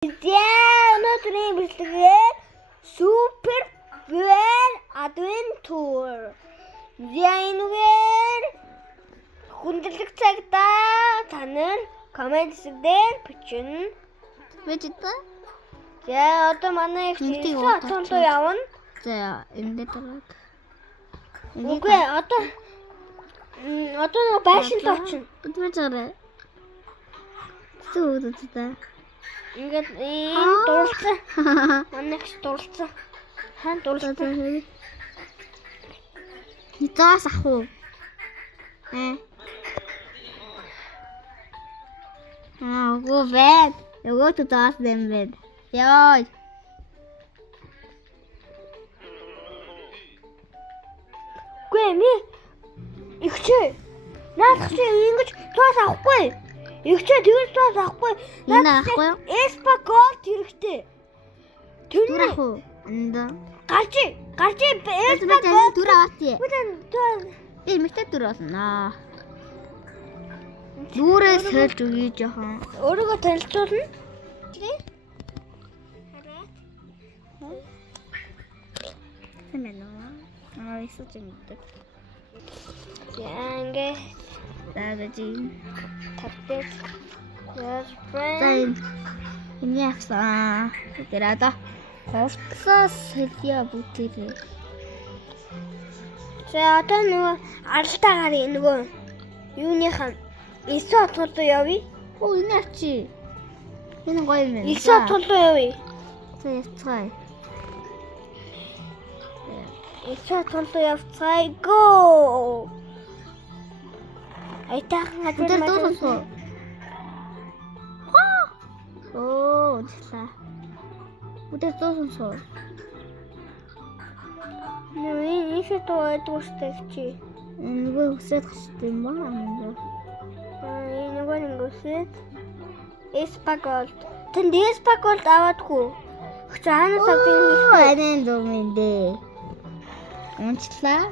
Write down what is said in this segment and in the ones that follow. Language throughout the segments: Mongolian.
Өнөөдрийн бичлэгээ Super Bear Adventure. Энэгээр хүндрэлт цагтаа та нар комент дээр бичнэ. Бичдэ. За одоо манай их тоолоо явна. За энэ дээр. Үгүй одоо нэг байшин л очно. Өдөржээ. Суудаа. Ингээд ийм дурлцсан. Манай их дурлцсан. Хаан дурлцсан. Нитаас ах уу? Үгүй бай. Өгөөд таас дэм бай. Яа. Гүй ми. Ихчээ. Наадах чи ингэж таас авахгүй. Ихчээ тэгж таас авахгүй. Энэ авахгүй юу? Эспагол хэрэгтэй. Түр ах уу? Анда. Гарч Эспагол түр авааtii. Үгүй Эмэгтэй түр болно. Зүрээ сольж өгье жоохон. өөрийгөө танилцуулна. Хэмээн исэж мэддэг. Ингээ Даадажин. тавтай. Yes, За friend. энэ яасан. Тэр одоо хувцас сэлья бүтээрээ. За одоо нөгөө аралтаа гарыг нөгөө юуныхан 9 отолоо явъя. Оо энэ ачи. Энэ гоё юм байна. 9 отолоо явъя. За яцгаая. 9 отолоо явцгаая. Go. Айтаахан Өдөр дуусах. Оо тэла. Өдөр дуусах. Нөө ийш дуустай чи. Нөгөө өсөд гаштай юм байна амин. Энэ нөгөө нэгэсэд Эспагол. Тэнд Эспагол аваадгүй. Хчаанаас авдгийг хэлэхгүй. Анин думэндэ. Унчлаа.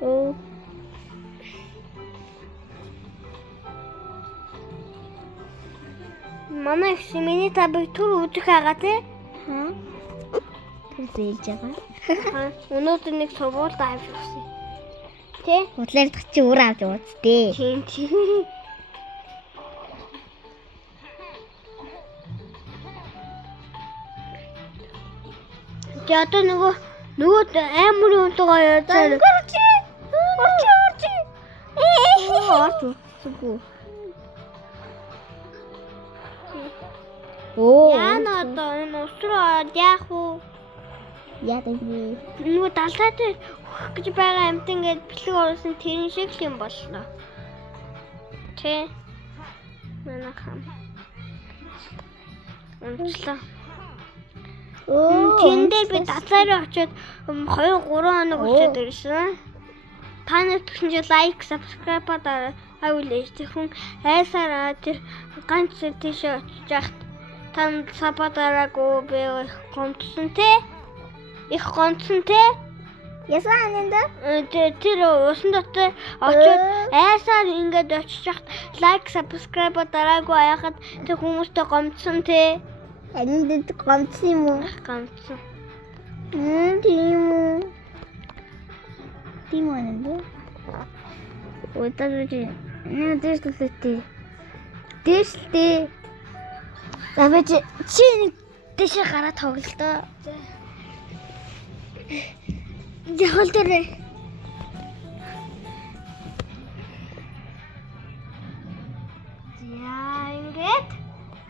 Оо. Манай их миний табыг түр үзэх байгаа тий. Тэр зээлж байгаа. Өнөөдөр нэг сургуульд авчихсан. Тий? Хутлаар чи өөр авч ууцтэй. Тийм тийм. Тэ одоо нөгөө аймарын унтгаа яа. Орчи. Орчгүй. Оо. Яна одоо энэ усроо яах вэ? Яадаг вэ? Нөгөө далдаа дээр хөх гэж байгаа амт ингээд бэлэг оруулсан тэрэн шиг л юм боллоо. Тэ. Манайхан. Унтлаа. Тэндээ би далаараа очиод 2-3 хоног очиод ирсэн. Та нар тэгсэн чинь лайк, subscribe авуулж тэрхэн айсараа тэр ганц тийшээ очиж яхад та сабадараагүй би гомдсон те. Их гомдсон те. Ясан энэ тэр усан дотор очиод айсаар ингээд очиж яхад лайк, subscribe дараагүй яхад тэр хүмүүстэй гомдсон те. энд гомдсон юм уу? Гомдсон. Тийм үү. Тийм үү. Өдөр энэ дэслэлтэй. Дэслэлтэй. Авэж чи нэг дэшээ гараа тоглолтоо. Яхал дээр. Яа ингээд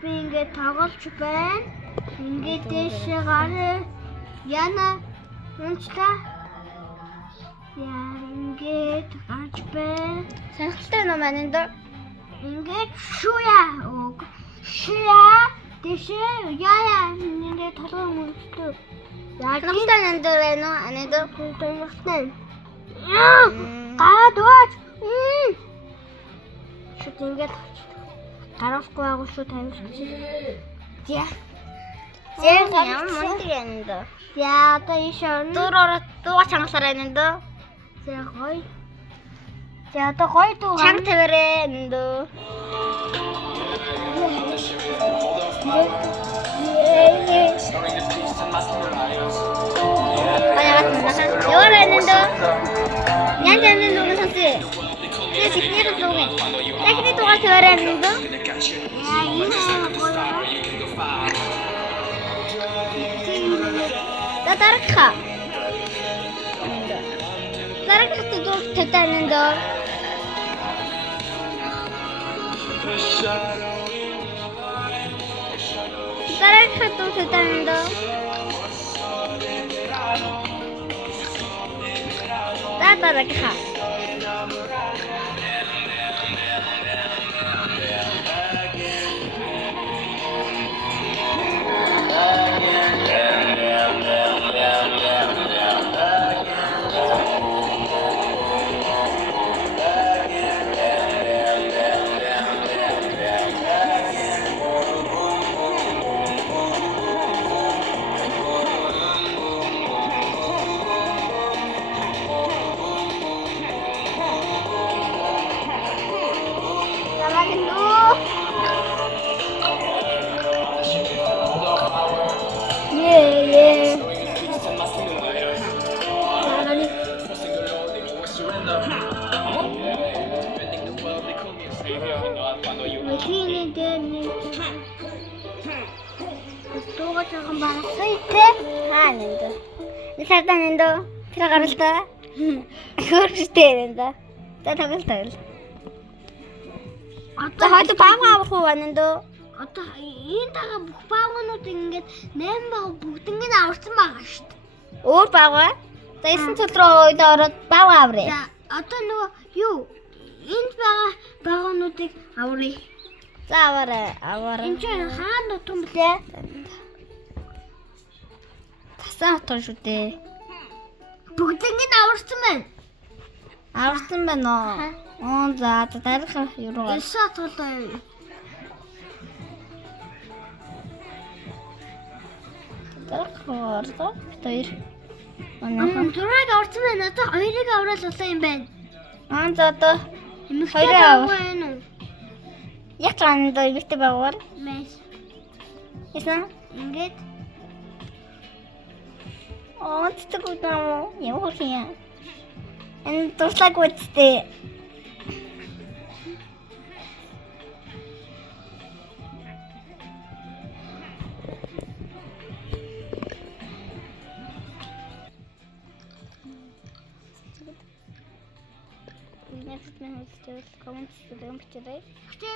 би ингээд тоглож байна. Ингээд дэшээ гараа яна унцлаа. Яа ингээд гарч байна. Сонирхолтой юм аа энэ. Ингээд шуя дэшээ яа ингээд толгой мөрөлтөө. Яг Сонирхолтой энэ байна уу? Анид сонирхолтой. Гадууч. Шүт ингээд гарахгүй байгуу шүү тавьж. Яа. Ямар мундаг энэ. Яа одоо ийш орно. Дуугаар дуугаа чангалаарай энэ. За гоё. За одоо гоё дуу. Чанга тавиарай нэндөө. Яваарай нэндөө. Янз янзын дуу сонсъё. Тэгээд ихнийх нь дуу. Дахны дуугаар тавиарай нэндөө. Яа энэ гоё. За дараагийнхаа. Дараагийнхаа дуу тавьтаа нэндөө. Дараагийнхаа дуу тавьтаа нэндөө. За дараагийнхаа. Дараагийн дуу. Yeah. Махины дэрний. Дууга жоохон багасаа тэ. Хаа нэндэ. Нисарда нэндэ. Тэр гаралтай. Хөрчтэй нэндэ. За тоглол. Одоо хойд баамга авах уу нэндэ. Одоо энэ тага бүх баамганууд ингээд 8 баага бүгднийг нь аварсан байгаа шүү дээ. Өөр баага. За 9 цол руу ороод баага авраа. За одоо нөгөө юу? Энд байгаа баагануудыг аврая. За аваарай. Энд чинь хаана нутган блэ? Тасаа нутган шүү дээ. Бүгднийг нь аварсан байна. Аварсан байна уу? За дараах юу руу? Эсэ толоо. Ордоо хоёр. Түрэг аварсан байна. Одоо хоёрыг аврал болоо юм байна. За одоо хоёроо авах. Яг цаана доо ихтэй байгаагаар. Мэс. Ясан? Ингээд. Тэгтэг үгүй юм уу хин. Энэ туслаг үстэй. Коммент комментс